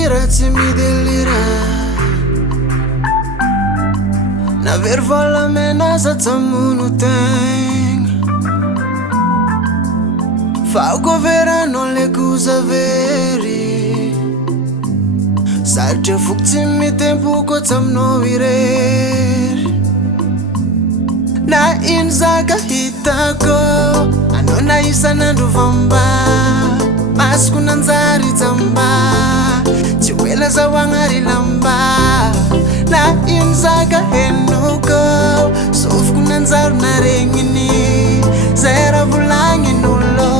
delira, tsy mi delira. Na very volamena za tsamono tegna. Fa ko veranao le koza very. Satria foko tsy mitempo ko tsaminao irery. Na ino zaka hitako, anao na isan'andro vamba. Masoko nanjary jamba, tsy hoe lazahoagna ry lamba. Na ino zaka henoko, sofiko nanjary naregniny. Zay raha volagnin'olo,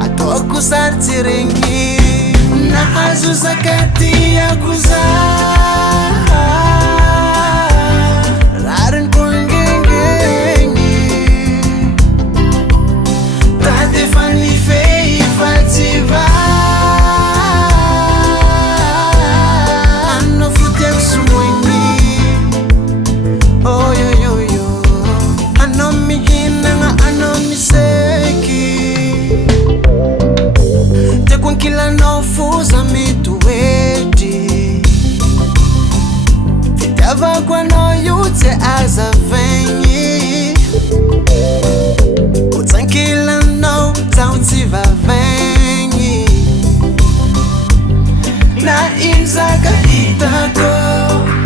ataoko sary tsy regny. Nahazo zakaty-ako za, rariny koingengeny. Tady efa nifehy fa tsy va. Anao fotiako somoigny. Oyoyoyo, anao mihinagna, anao miseky. Tiako ankilanao foza mitoetry. Fitiavako anao io tsy azavaigny. Kotsankilanao zaho tsy vavaigny. Na ino zaka hitako,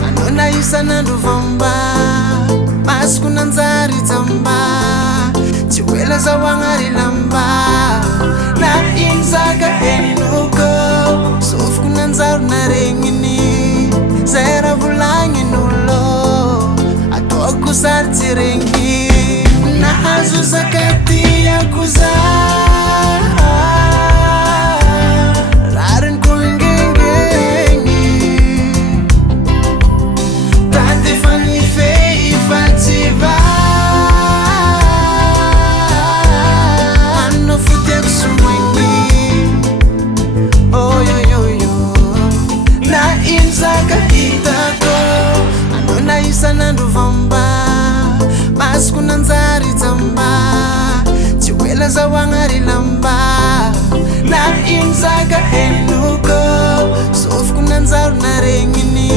anao na isan'andro vamba. Masoko nanjary jamba, tsy hoe lazahoagna ry lamba. Na ino zaka henoko, sofiko nanjary naregniny. Zay raha volagnin'olo, ataoko sary tsy regny. Nahazo zakaty-ako za, rariny koingengeny. Tady efa nifehy fa tsy va. Anao fotiako somoigny. Oyoyoyo, na ino zaka hitako, anao na isan'andro vamba. Masoko nanjary jamba, tsy hoe lazahoagna ry lamba. Na ino zaka henoko, sofiko nanjary naregniny.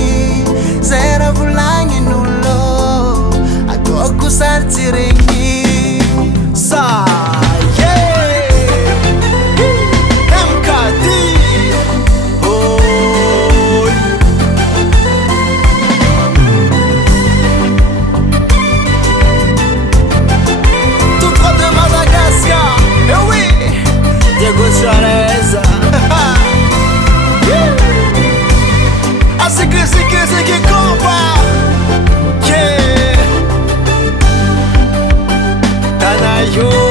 Zay raha volagnin'olo, ataoko sary tsy regny. Asiki kompa, yeah. Tanayo.